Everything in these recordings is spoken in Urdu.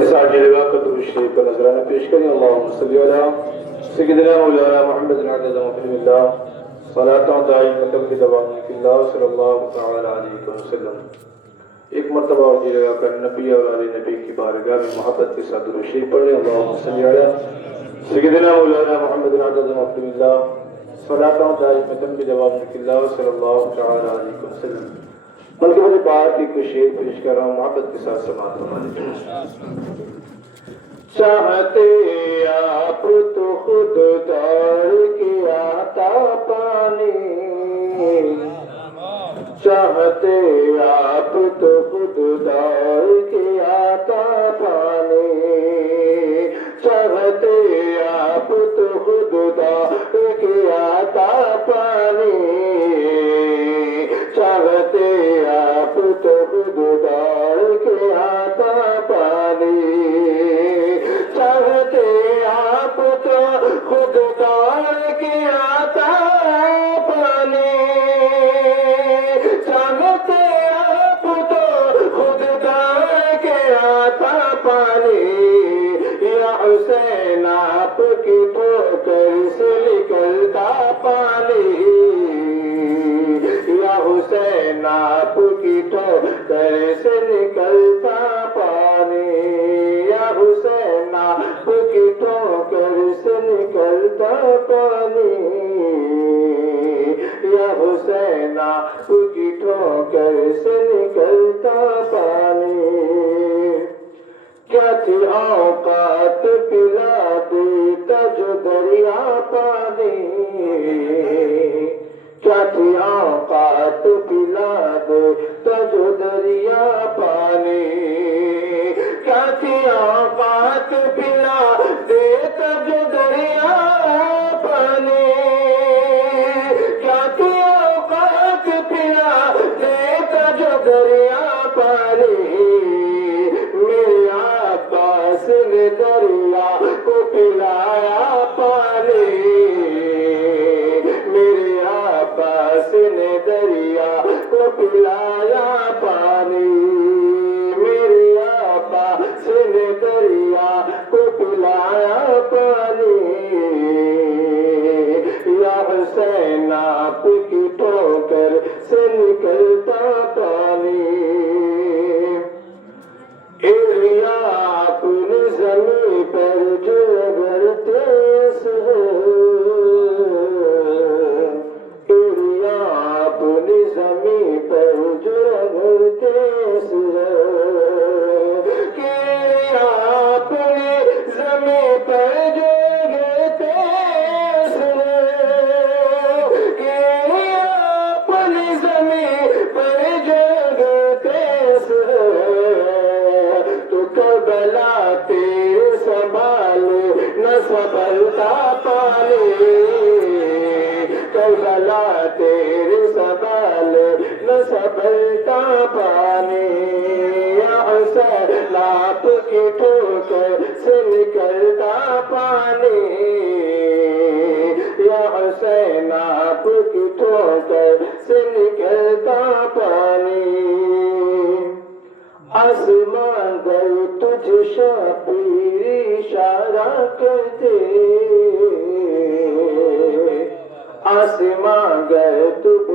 اس عاجل وقت الشریف کا نذرانہ پیش کریں. اللہم صلی علی سیدنا مولانا محمد عدد مفہوم اللہ صلاۃ دائمۃ بدوام ملک اللہ صلی اللہ تعالی علیہ وسلم. ایک مرتبہ اور جی لگا کر نبی اور علی نبی کی بارگاہ میں محبت کے ساتھ درود شریف پڑھیں. اللہم صلی علی سیدنا مولانا محمد عدد مفہوم اللہ صلاۃ دائمۃ بدوام ملک اللہ صلی اللہ تعالی علیہ وسلم. بلکہ مجھے بات کی کوئی شعر پیش کر رہا ہوں, محبت کے ساتھ سماعت فرما لیجیے. چاہتے آپ تو خود دوڑ کے آتا پانی, چاہتے آپ تو خود دوڑ کے آتا پانی, چاہتے آپ تو خود دوڑ کے آتا پانی, چاہتے آپ تو خود دوڑ کے آتا پانی, چاہتے آپ تو خود دوڑ کے آتا پانی, چاہتے آپ تو خود دوڑ کے آتا پانی. یا حسین آپ کی ٹھوکر سے نکلتا پانی, یا حسین آپ کی ٹھوکر سے نکلتا پانی, یا حسین آپ کی ٹھوکر سے نکلتا پانی, یا حسین آپ کی ٹھوکر سے نکلتا پانی. کیا تھی اوقات پلا دیتا جو دریا پانی, کیا تھی اوقات پلا دیتا جو دریا پانی, کیا تھی اوقات پلا دیتا جو دریا پانی, کیا تھی اوقات پلا دیتا جو دریا پانی. میرے عباس نے دریا کو پلایا پانی, میرے عباس نے دریا کو پلایا پانی, میرے عباس نے دریا کو پلایا پانی. یا حسین آپ کی ٹھوکر سے نکلتا پانی. ایریا اپنی زمین پر جو رگڑتے ہیں, ایریا اپنی زمین پر جو رگڑتے ہیں, ایریا اپنی زمین پر جو رگڑتے ہیں, ایریا اپنی زمین پر جو رگڑتے ہیں. تو کربلا تیرے سنبھال نہ سنبھلتا پانی, کربلا تیرے سنبھال نہ سنبھلتا پانی. یا حسین آپ کی ٹھوکر سے نکلتا پانی, یا حسین آپ کی ٹھوکر سے نکلتا پانی. آسمان گئے تجھ شبیر اشارہ کرتے, آسمان گئے تجھ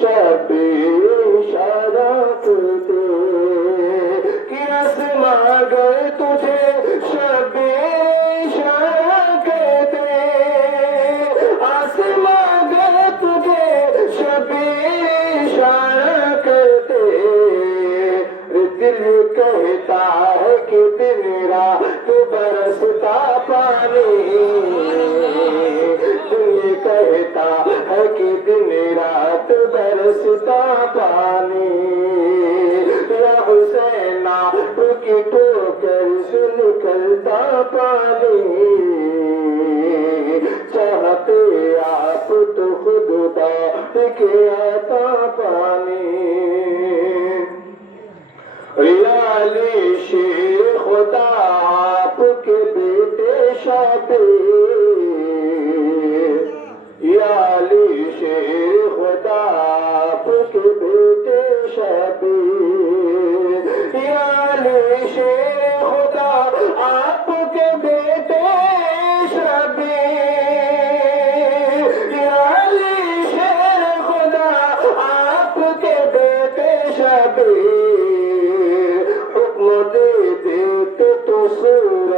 شبیر اشارہ کرتے, کہ آسمان گئے تجھے شبیر اشارہ کرتے, آسمان گئے تجھے شبیر اشارہ کرتے. دل کہتا ہے کہ دن رات برستا پانی, دل کہتا ہے کہ دن رات برستا پانی. یا حسین آپ کی ٹھوکر سے نکلتا پانی, چاہتے آپ تو خود دوڑ کے آتا پانی. یا علی شیر خدا آپ کے بیٹے شبیر, یا علی شیر خدا آپ کے بیٹے شبیر, یا علی شیر خدا